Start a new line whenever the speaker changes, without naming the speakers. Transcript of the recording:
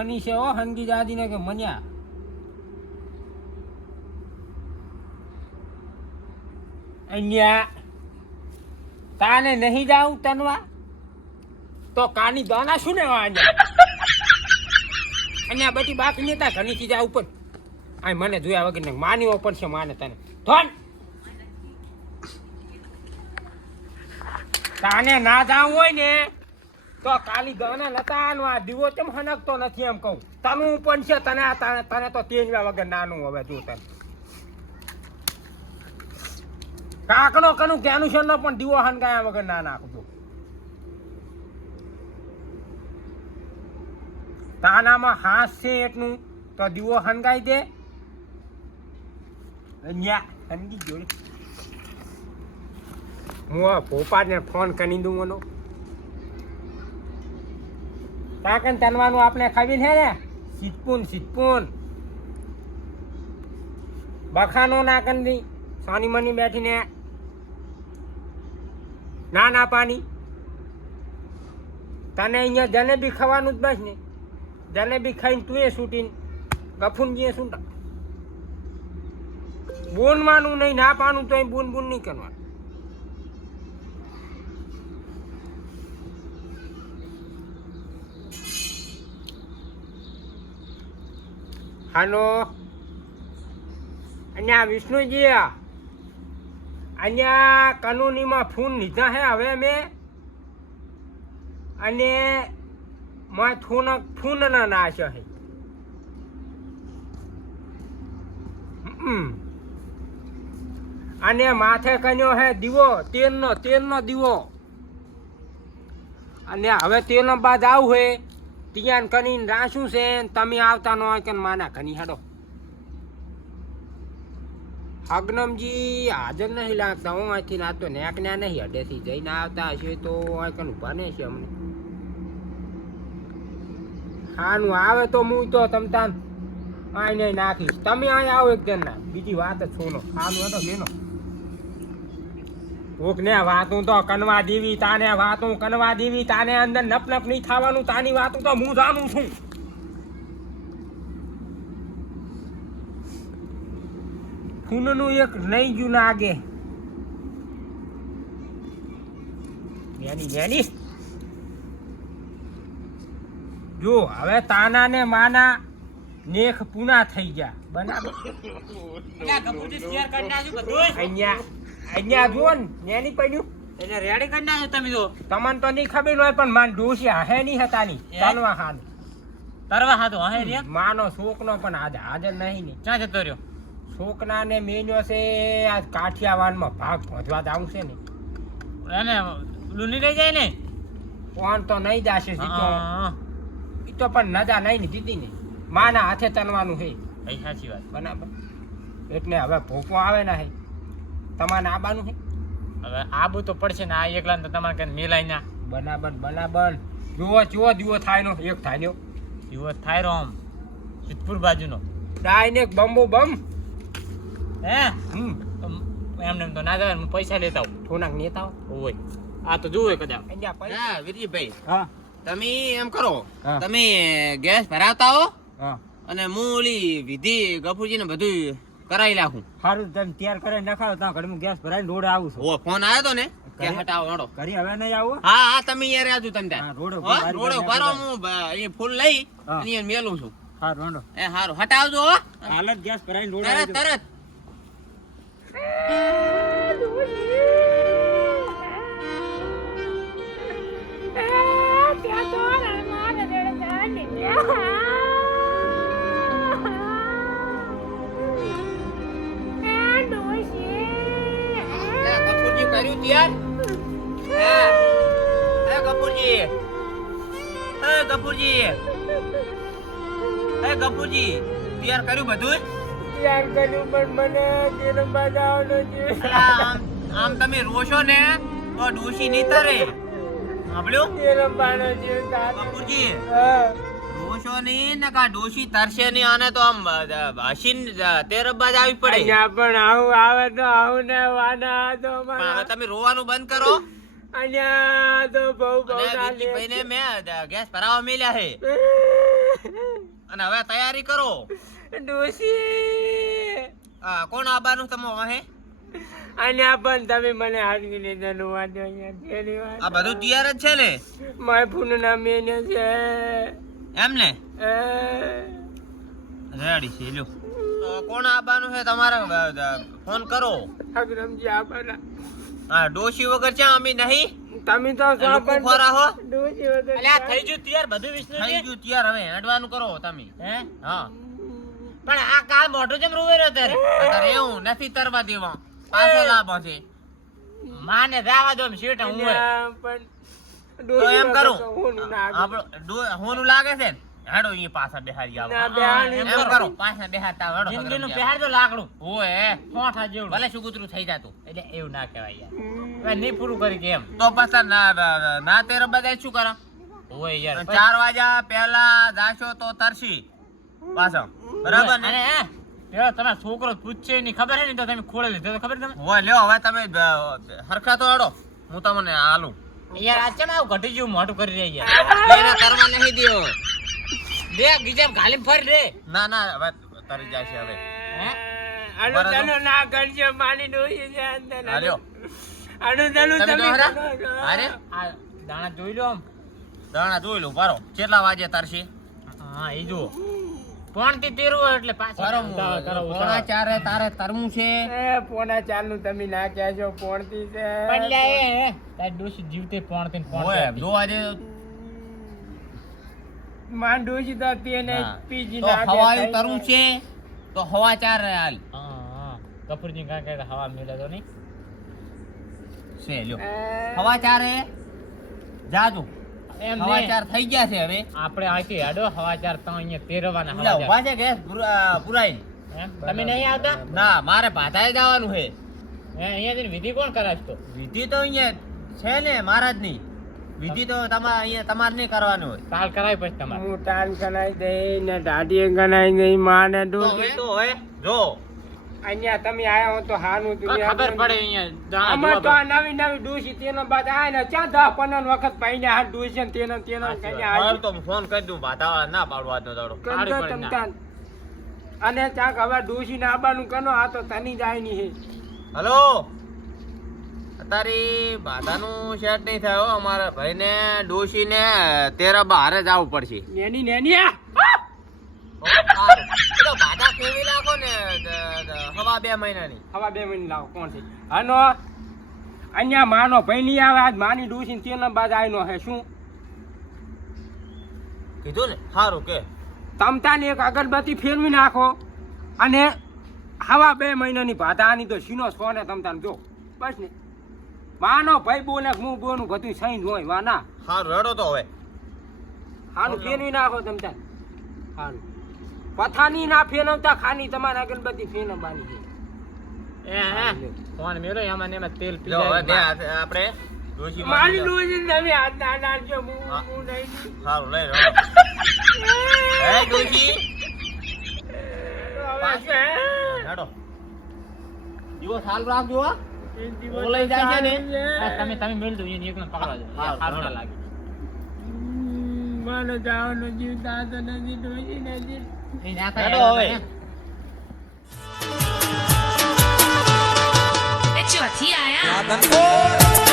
ખની છે હો હનગી દાદીને કે મન્યા. અહીંયા તાને નહીં જાઉં તનવા? તો કાની દાના શું ને અહીંયા બધી બાકી નેતા ઘણી ચીજા ઉપર. આ મને જોયા વગર ને માનવો પડશે માને તને. ધોન! તાને ના જાવું હોય ને તો કાલી ગાના નતા નો આ દીવો તેમ હનકતો નથી એમ કહું. તનું પણ છે, તને તને તો તેજવા વગર નાનું હવે જો તને. કાકનો કનું ક્યાંનું છે પણ દીવો હનગાયા વગર ના નાખજો. તાનામાં હાથ છે એટલું, તો દીવો હનગાઈ દે. હનગી જોડે હું આ ભોપાને ફોન કરી દઉં એનો. કાકન તનવાનું આપણે ખાવી છે ને? સિદ્ધપૂન સિદ્ધપૂન. બખાનો ના કરી સાની મની બેઠીને ના ના પાણી તને અહીંયા જલેબી ખાવાનું જ બસ ને. જલેબી ખાઈને તું એ છૂટીને ગફુનજીએ છૂટા. બોનવાનું નહીં, ના પાનું તો બૂન બૂન નહીં કરવાનું. હાલો. અહીંયા વિષ્ણુજી અહીંયા કાનૂનીમાં ફોન લીધા હે હવે મેં અને માં ફોન ફોન ના નાશ હે. અને માથે કન્યો હે દીવો, તેલનો તેલનો દીવો. અને હવે તેલનો બાદ આવું હે. ત્યાં કરીને રાશું છે ને તમે આવતા ન હોય કે માના કની હેડો. અગ્નમજી હાજર નહીં લાગતા, હું અહીંથી ના તો નેકન્યા નહીં હડેથી જઈને આવતા હશે તો અહીં કન ઊભા નહીં છે અમને. હાનું આવે તો હું તો તમ તાન, અહીં નાખીશ. તમે અહીં આવો એક જણના, બીજી વાત જ છોનો આનું હતો મેનો કોક વાતું તો કનવા દેવી તાને વાતું કનવા દેવી તાને અંદર નપ નપ નહીં થવાનું તાની વાતું તો હું જાણું છું. ખૂનનું એક નહીં જુ લાગે. નેની નેની જો હવે તાના ને માના નેખ પૂના થઈ ગયા. બરાબર અહીંયા અહીંયા જુઓ ને નેની પડ્યું.
એટલે રેડી કરી નાખ્યો તમે જો.
તમને તો નહીં ખબર હોય પણ માન ડોસી હે નહીં હતા ની
હે?
હાલ.
તરવા હાથો હે રે
માનો શોકનો પણ આજ હાજર નહીં ને.
ક્યાં જતો રહ્યો?
શોકના ને મેન્યો છે આ કાઠિયાવાડમાં ભાગ પહોંચવા જાવું છે ને.
એને લુની રહી જાય ને?
કોણ તો નહીં જાશે સીધો.
એ
ઈ તો પણ નજા નહીં ને દીધી ને. માના હાથે તનવાનું છે.
એ સાચી વાત.
બરાબર. એટલે હવે ભોપો આવે ને હે. તમારે આબાનું છે?
હવે આબુ તો પડશે ને આ એકલા તો તમારે કઈ મેલાય ના.
બરાબર બરાબર. જુઓ જુઓ જુઓ થાય નો એક થાય નો
એવો થાય રો આમ. સિદ્ધપુર બાજુનો.
ડાયનેક બમ્બો બમ
હે?
હમ.
એમને એમ તો ના જાય હું પૈસા લેતા આવું.
થોડાક નેતા
હોય આ તો જુઓ કદાચ.
હા વીરજીભાઈ
હા.
તમે એમ કરો તમે ગેસ ભરાવતા હો
હા.
અને હું ઓલી વિધિ ગફુરજીને બધું કરાવી નાખું.
સારું તમે તૈયાર કરીને નાખાવ ત્યાં ઘડી હું ગેસ ભરાઈને રોડે આવું છું.
ઓ ફોન આવ્યો તો ને? કે
કરે?
હટાવો હડો.
ઘરે હવે નહીં આવું?
હા હા તમે અહીંયા રહેજો તમે ત્યાં.
રોડે
રોડે
કરી નાખજો.
હું એ ફૂલ લઈ અને મેલું છું.
સારું વાંધો
એ સારું હટાવજો
હાલત ગેસ ભરાઈને રોડે
તરત તરત. હે ગફુરજી. હે ગફુરજી. હે ગફુરજી તૈયાર કર્યું બધું?
તૈયાર કર્યું પણ મને તેનો બજાવવાનો છે
આમ તમે રોશો ને તો ડોશી નહીં તરે. સાંભળ્યું?
તેનો બાનો છે.
કપૂરજી. રોશો નહીં ને કા ડોશી તરશે નહીં અને તો આમ હસીને તેરબબાજ આવી પડે.
અહીંયા પણ આવું આવે તો આવું ને વાના તો
તમે રોવાનું બંધ કરો.
અહીંયા તો બહુ બહુ
અને
ના
મેં ગેસ ભરાવા મેલ્યા છે. અને હવે તૈયારી કરો.
ડોશી.
આ કોણ આબાનું તમે વાહે
અહીંયા પણ તમે મને હાથવી લીધેલું વાંધો અહીંયા
આ બધું તૈયાર જ છે ને?
પૂનના મેને છે.
એમ ને? રેડી છે લ્યો. કોણ આબાનું છે? તમારે ફોન કરો.
અગ્રમજી આ બધા
હા ડોશી વગર છે અમે નહીં?
તમે તો
લોકો ખોરા હો.
ડોશી વગર
અલ્યા થઈ ગયું તૈયાર બધું
થઈ
વિષ્ણુ
ગયું તૈયાર હવે હેડવાનું કરો તમે
હે?
હા.
પણ આ કાલ મોટો જેમ રૂવે રહ્યો તારે
અત્યારે એવું નથી તરવા દેવા. પાછો લાભ છે.
માને જાવા દો શેઠ હું
પણ
તો એમ કરું. આપણો હોનું લાગે છે ને? હેડો ઈ પાછા બેહારી આવો.
ના, બેહારી
એમ
કરો.
પાછા બેહાતા હેડો
જિંદગીનું
હગરમ
બેહાર જો લાકડું.
ઓએ
કોઠા જેવું
ભલે શું કૂતરું થઈ જાતું
એટલે એવું ના કહેવાય યાર. હવે નહીં પૂરું કરી કેમ
તો પાછા ના ના- ના તેર બધા શું કરો?
હોય યાર
ચાર વાજા પહેલા જાશો તો તરસી. પાછો. બરાબર ને?
હે છોકરો પૂછશે એની ખબર હે ને તો તમે ખોળે લીધો ખબર તમે
હોય લ્યો હવે તમે હરખા તો હેડો. હું તમને હાલું.
યાર આ ચમ આવું ઘટી જેવું મોટું કરી રહ્યા યાર
કરવા નહીં દ્યો.
બે ગીજામ ગાલી ફર રે
ના ના હવે તરી જશે હવે.
હે?
ચાલો ના કરજો મારી ડોશી છે અંદર. આનું તનું
તમે. અરે
આ દાણા જોઈ લો આમ.
દાણા જોઈ લો બારો કેટલા વાગે તરશે?
હા એ જો પોણથી તેર એટલે પાછું
પોણા. ચારે તારે તરવું છે.
એ ચારનું તમે ના કહેજો છે.
પણ તારી જીવતે પોણથી પોણ
જોવા દે
માન છે તો તેને
હા.
પીજી
તો
ના
હવાયું તરવું છે? તો હવા ચાર હાલ.
હા હા. કપૂરજી કા કે હવા મિલે તો નહીં?
છે લ્યો. હવા ચાર ચારે જાજો
એમ
હવા ચાર થઈ ગયા છે હવે.
આપણે આખી હાડો હવા ચાર તો અહીંયા તેરવાના
પેલા
હવા
ઊભા છે ગેસ પુરાઈ.
એમ? તમે નહીં આવતા?
ના મારે ભાતાએ જવાનું છે.
હે અહીંયાથી વિધિ કોણ કરાવશે તો?
વિધિ તો અહીંયા છે ને મહારાજની ની વિધિ તો તમારે અહીંયા તમારે નહીં કરવાનું હોય.
તાલ કરાય પછી તમારે.
હું તાલ ગણાઈ દઈ ને દાઢીએ ગણાઈ દઈ માને ડોશી
તો હોય જો.
અહીંયા તમે આયા હો તો હાનું તમે
ખબર પડે અહીંયા
અમાર તો આ નવી નવી ડૂસી તેનો બાદ આય ને ચા દહ પંદર વખત પાઈને આ ડૂસી ને તેનો તેનો
કઈ
આવી.
તો ફોન કરી દઉં ભાતા ના પાડવા દો
તો
પડી ના.
અને ચાક હવે ડૂસી ને આબાનું કનો આ તો તની જાય ની હે.
હલો? અત્યારે ભાતાનું સેટ નહીં થાય. હો અમારા ભાઈને ડોશીને તેરા બહાર જ આવવું પડશે.
નેની નેની
ભાતા કેવી નાખો ને? હવા બે મહિનાની.
હવા બે મિનિટ લાવો કોણ છે? હનો અહીંયા માનો ભાઈ નહીં આવે આજ માની ડોશી ને તેનો બાદ હે શું?
કીધું ને? સારું કે.
તમતાને એક અગરબત્તી ફેરવી નાખો અને હવા બે મહિનાની ભાધાની તો સીનો સોને તમતાને જો બસ ને. માનો ભાઈ બોલે કે હું બોનું બધું સહી હોય વાના.
હા રડો તો હવે.
હારું ફેરવી નાખો તમતાન હારું. પથાની ના ફેરવતા ખાની તમારા અગરબત્તી ફેરવવાની છે.
એ હે. ફોન એમાં એમાં તેલ પી
આપણે
મારી તમે હાથ ના નાખજો નહીં
લઈ હેડો. રાખજો હો. બોલાઈ જાય છે ને?
તમે તમે મેળ દો એને એકને પકડવા દો. હાથ ના. લાગે
મને જવાનો જીવ દાદો નથી ડોશી નથી.
એ ના થાય
હવે.
ચોથી આયા.